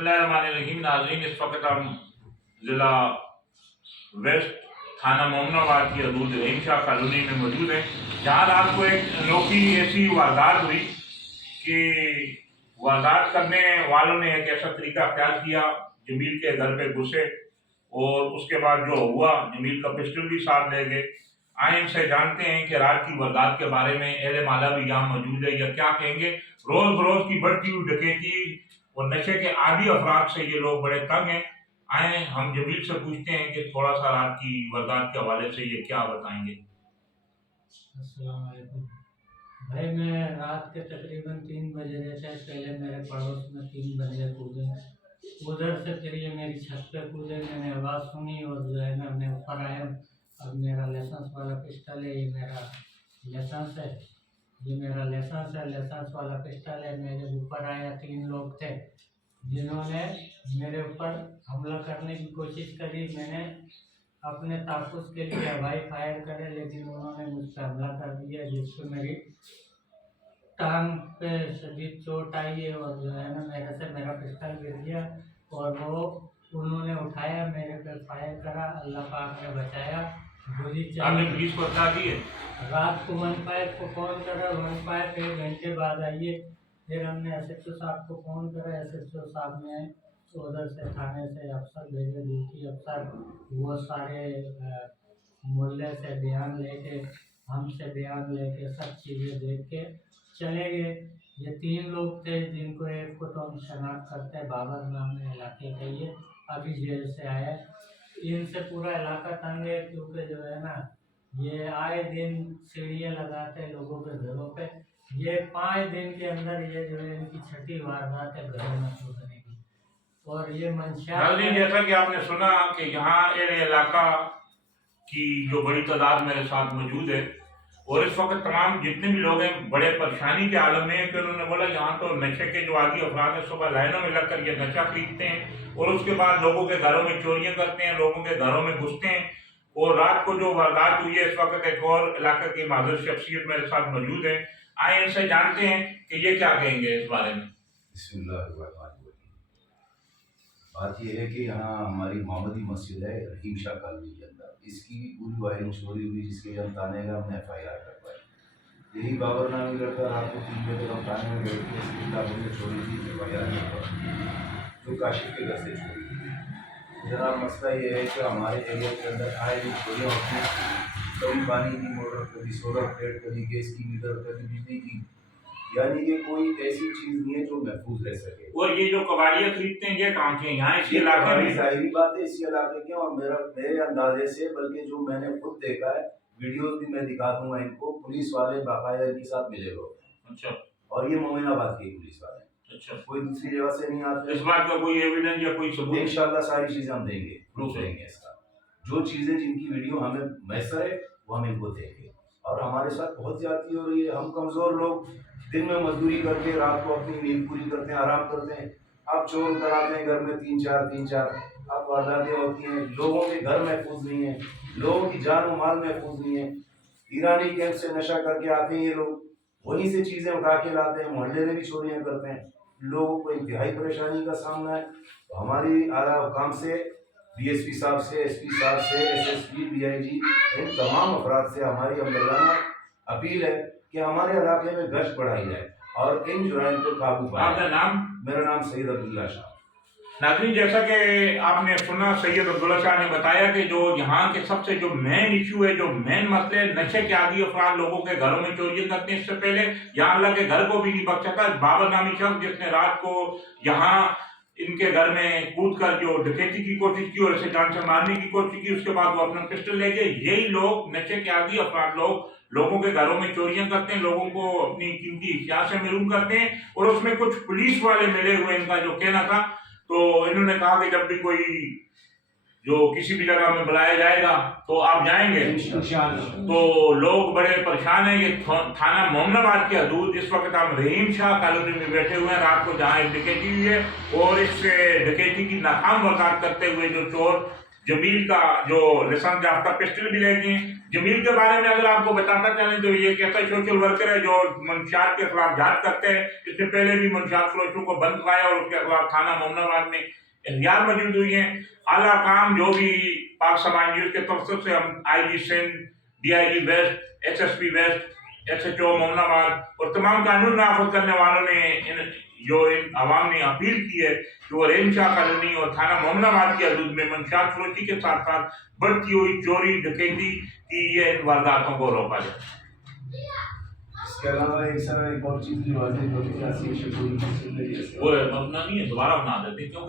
बिस्मिल्लाहिर्रहमानिर्रहीम। नाज़रीन, इस वक्त हम ज़िला वेस्ट थाना मोमनाबाद की हदूद रहीम शाह कॉलोनी में मौजूद हैं, जहाँ रात को एक अनोखी ऐसी वारदात हुई कि वारदात करने वालों ने एक ऐसा तरीका अख्तियार किया, जमील के घर पे घुसे और उसके बाद जो हुआ, जमील का पिस्टल भी साथ ले गए। आए इनसे जानते हैं कि रात की वारदात के बारे में अहले माला भी यहाँ मौजूद है, या क्या कहेंगे। रोज बरोज की बढ़ती हुई डकैती और नशे के आदी अफराद से ये लोग बड़े तंग हैं। आए हम जमील से पूछते हैं कि थोड़ा सा रात की वारदात के हवाले से ये क्या बताएंगे। अस्सलाम वालेकुम भाई, मैं रात के तकरीबन 3 बजे रहते पहले मेरे पड़ोस में 3 बजे कूदे, उधर से फिर ये मेरी छत पे कूदे। मैंने आवाज़ सुनी और जो है ना, मैं ऊपर आया। अब मेरा लाइसेंस वाला पिस्टल है, ये मेरा लाइसेंस है, ये मेरा लाइसेंस है, लाइसेंस वाला पिस्टल है। मेरे ऊपर आया, 3 लोग थे जिन्होंने मेरे ऊपर हमला करने की कोशिश करी। मैंने अपने तहफ़्फ़ुज़ के लिए हवाई फायर करे, लेकिन उन्होंने मुझ पर हमला कर दिया, जिससे मेरी टांग पे शदीद चोट आई है और जो है ना, मेरे से मेरा पिस्टल गिर गया और वो उन्होंने उठाया, मेरे पे फायर करा। अल्लाह पाक ने बचाया। गोली आपने चली। पुलिस को बता दी है? रात को 15 को फ़ोन करा, 15 1 घंटे बाद आइए। फिर हमने SHO साहब को फ़ोन करा, SHO साहब ने उधर से थाने से अफसर भेजे, ड्यूटी अफसर। वो सारे मोहल्ले से बयान लेके, हमसे बयान लेके, सब चीज़ें देख के चले गए। ये 3 लोग थे, जिनको एक को तो हम शनाख्त करते हैं, बाबर नाम है इलाके का, ये अभी जेल से आया। इनसे पूरा इलाका तंग है, क्योंकि जो है ना, ये आए दिन सीढ़ियाँ लगाते हैं लोगों के घरों पे। ये 5 दिन के अंदर ये जो है इनकी 6ठी वारदात है घरों में कूदने की। और ये मंशा नाज़रीन, जैसा कि आपने सुना कि यहाँ इलाका की जो बड़ी तादाद मेरे साथ मौजूद है और इस वक्त तमाम जितने भी लोग हैं बड़े परेशानी के आलम में है कि उन्होंने बोला यहाँ तो नशे के जो आदी अफराद है सुबह लाइनों में लगकर ये नशा खरीदते हैं और उसके बाद लोगों के घरों में चोरियां करते हैं, लोगों के घरों में घुसते हैं। और रात को जो वारदात हुई है, इस वक्त एक और इलाके की माज़ूर शख्सियत मेरे साथ मौजूद है। आए इनसे जानते हैं कि ये क्या कहेंगे इस बारे में। बिस्मिल्लाहिर्रहमानिर्रहीम। बात यह है कि यहाँ हमारी मोहम्मदी मस्जिद है रहीम शाह कॉलोनी के अंदर, इसकी पूरी वायरिंग चोरी हुई, जिसके हम थाने का हमने FIR करवाई। यही बाबर नामी लड़का रात को 3 बजे तक हम थाने में गए थे, इसकी किताबों में चोरी थी, FIR करवाई, जो काशिफ के घर से चोरी थी। जरा मसला ये है कि हमारे एरिया के अंदर आए दिन चोरियाँ होती हैं, कभी पानी की मोटर, कभी सोलर प्लेट, कभी गैस की मीटर, कभी बिजली की, यानी कि कोई ऐसी चीज़ नहीं है जो महफूज रह सके। और ये जो कबाड़ियाँ खरीदते हैं ये कहाँ के? यहाँ इसी इलाके में? जाहिर बात है इसी इलाके के, और मेरे अंदाजे से, बल्कि जो मैंने खुद देखा है, वीडियोस भी मैं दिखा दूंगा इनको, पुलिस वाले बाकायदा इनके साथ मिले हुए हैं। अच्छा। और ये मोमिनाबाद के पुलिस वाले, अच्छा, कोई दूसरी जगह से नहीं आते। इस बात का कोई एविडेंस या कोई सबूत? इंशाल्लाह सारी चीजें हम देंगे, प्रूफ देंगे इसका। जो चीजें जिनकी वीडियो हमें मैसर है वो हम इनको देंगे। और हमारे साथ बहुत ज्यादती हो रही है। हम कमजोर लोग दिन में मजदूरी करके रात को अपनी नींद पूरी करते हैं, आराम करते हैं। आप चोर उतर आते हैं घर में 3-4, अब वारदातें होती हैं। लोगों के घर महफूज नहीं है, लोगों की जान और माल महफूज नहीं है। ईरानी कैंप से नशा करके आते हैं ये लोग, वहीं से चीजें उठा के लाते हैं, मोहल्ले में भी चोरियां करते हैं। लोगों को इंतहाई परेशानी का सामना है। तो हमारी आला हुकाम से, DSP साहब से, SP साहब से, SSP, DIG, इन तमाम अफराद से हमारी अमलाना अपील है कि हमारे इलाके में गश्त बढ़ाई जाए और इन जुराइम पर काबू पाया। आपका नाम? मेरा नाम सैयद अब्दुल्ला शाह। नाज़रीन, जैसा कि आपने सुना, सैयद अब्दुल्ला शाह ने बताया कि जो यहाँ के सबसे जो मेन इशू है, जो मेन मसले, नशे के आदी अफराद लोगों के घरों में चोरियां करते हैं। इससे पहले यहाँ अल्लाह के घर को भी नहीं बख्शा था। बाबर नामी शख्स जिसने रात को यहाँ इनके घर में कूद कर जो डकैती की कोशिश की और इसे जान से मारने की कोशिश की, उसके बाद वो अपना पिस्टल ले गए। यही लोग, नशे के आदी अफराद लोग, लोगों के घरों में चोरियां करते हैं, लोगों को अपनी कीमती अशिया से महरूम करते हैं। और उसमें कुछ पुलिस वाले मिले हुए, इनका जो कहना था। तो इन्होंने कहा कि जब भी कोई जो किसी भी जगह में बुलाया जाएगा तो आप जाएंगे इंशाअल्लाह। तो लोग बड़े परेशान हैं। ये थाना मोमनाबाद की हदूद, इस वक्त हम रहीम शाह कॉलोनी में बैठे हुए हैं। रात को जहाँ एक डकैती हुई है और इस डकैती की नाकाम वारदात करते हुए जो चोर जमील का जो लाइसेंस याफ्ता पिस्टल भी ले गए। जमील के बारे में अगर आपको बताता चलें तो ये एक ऐसा सोशल वर्कर है जो मंशियात के खिलाफ जांच करते हैं। इससे पहले भी मंशियात फरोशों को बंद कराया और उसके खिलाफ थाना मोमनाबाद में एहतियात मौजूद हुई है। आला काम जो भी पाक समाज न्यूज़ के तरफ से हम IG Sindh, DIG west, SSP west, SHO Mominabad और तमाम कानून नाफज करने वालों ने इन आवाम ने अपील की है कि वो रेंज शाह कॉलोनी और थाना मोमनाबाद की हदूद में मंशियात फरोशी के साथ साथ बढ़ती हुई चोरी डकैती की ये इन वारदातों को रोका जाए। इसके अलावा एक और चीज़ की वाज़ेह वो वो अपना नहीं है, दोबारा बना देते क्योंकि